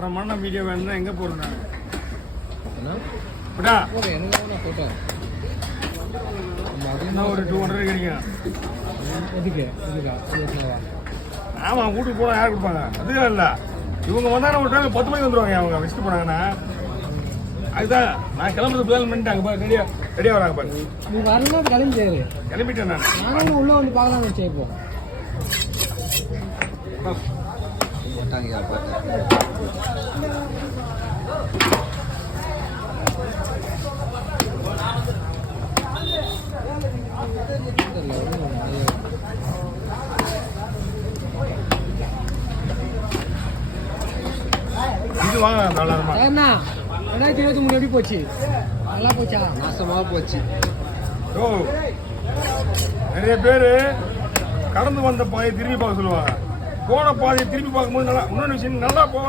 தரமான வீடியோ வேணும்னா எங்கே போகிறேன் நான் ஒரு 200 கிடைக்கும். ஆமாம், வீட்டுக்கு போனால் யார் கொடுப்பாங்க? அதுதான் இல்லை, இவங்க வந்தாங்கன்னா ஒரு டைம் 10 மணிக்கு வந்துடுவாங்க. அவங்க வச்சுட்டு போனாங்கன்னா அதுதான் நான் கிளம்புறது பிளான் பண்ணிட்டு அங்கே பாரு ரெடியாக வராங்க பாரு. நீ வரணும் கிளம்பிட்டாரு. கிளம்பிட்டேன் நானும் உள்ள வந்து பார்க்கலாம் வச்சேன். இப்போ இது வாங்க தாராளமா. 2023 எப்படி போச்சு? நல்லா போச்சா? நாசமாக போச்சு. ஓ, நிறைய பேர் கடந்து வந்த பாதையை திரும்பி பார்க்க சொல்லுவாங்க. போன பாதையை திரும்பி பார்க்கும்போது நல்லா இன்னொன்று விஷயம் நல்லா